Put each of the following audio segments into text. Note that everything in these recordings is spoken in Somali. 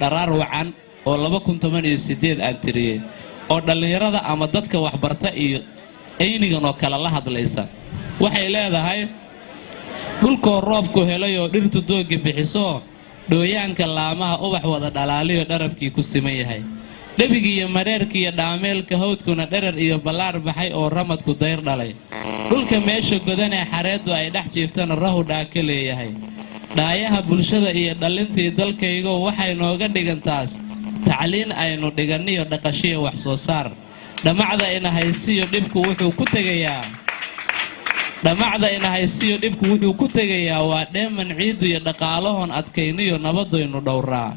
dharaar wacan oo 2018 aan tiriyay oo dhalinyarada ama dadka waxbarta iyo aynigan oo kala la hadlaysa waxay leedahay dhulkoo roobku helay oo dhirtu dooga bixiso dhooyaanka laamaha ubax wada dhalaaliyo dharabkii ku siman yahay dhabiga iyo mareerka iyo dhaameelka hawdkuna dharar iyo ballaar baxay oo ramadku dayr dhalay dhulka meesha godan ee xareedu ay dhex jiiftana rahu dhaaka leeyahay dhaayaha bulshada iyo dhalintii dalkaygu waxay nooga dhigantaas tacliin aynu dhiganiyo dhaqashiyo wax soo saar dhamacda ina haysiyo dhibku wuxuu ku tegayaa waa dheeman ciidu iyo dhaqaalahoon adkayniyo nabadaynu dhowraa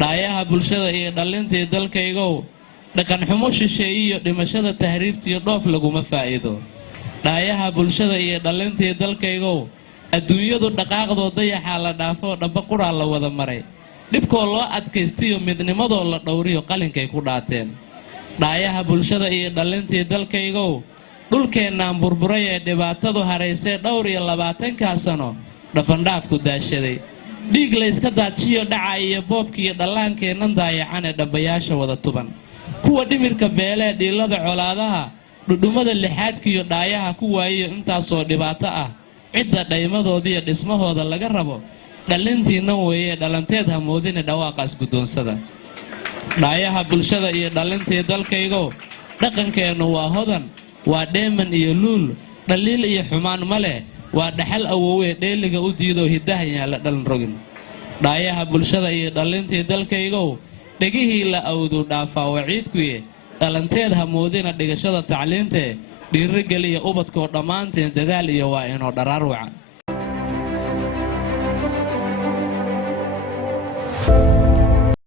dhaayaha bulshada iyo dhalintii dalkaygow dhaqan xumo shisheeye iyo dhimashada tahriibtiyo dhoof laguma faa'iido dhaayaha bulshada iyo dhalintii dalkaygow adduunyadu dhaqaaqdoo dayaxaa la dhaafo dhaba quraa la wada maray dhibkoo loo adkaystiyo midnimadoo la dhowriyo qalinkay ku dhaateen dhaayaha bulshada iyo dhalintii dalkaygow dhulkeennaan burburay ee dhibaatadu haraysee dhowr iyo 20 sano dhafandhaafku daashaday dhiig layska daajiyo dhaca iyo boobkiiyo dhallaankeennan daayacan ee dhambayaasha wada tuban kuwa dhimirka beelee dhiilada colaadaha dhudhummada lixaadkiiyo dhaayaha ku waayiyo intaasoo dhibaato ah cidda dhaymadoodiiyo dhismahooda laga rabo dhalintiinnan weeye dhalanteed hamoodine dhawaaqaas guddoonsada dhaayaha bulshada iyo dhalintii dalkaygo dhaqankeennu waa hodan waa dheeman iyo luul dhaliil iyo xumaan ma leh waa dhaxal awowee dheeliga u diidoo hiddahan yaalla dhalan rogin dhaayaha bulshada iyo dhalintii dalkaygow dhegihii la awdu dhaafaa waciidkuye dhalanteed hamoodina dhigashada tacliintee dhiirigeliya ubadkoo dhammaanteen dadaal iyo waa inoo dharaar wacan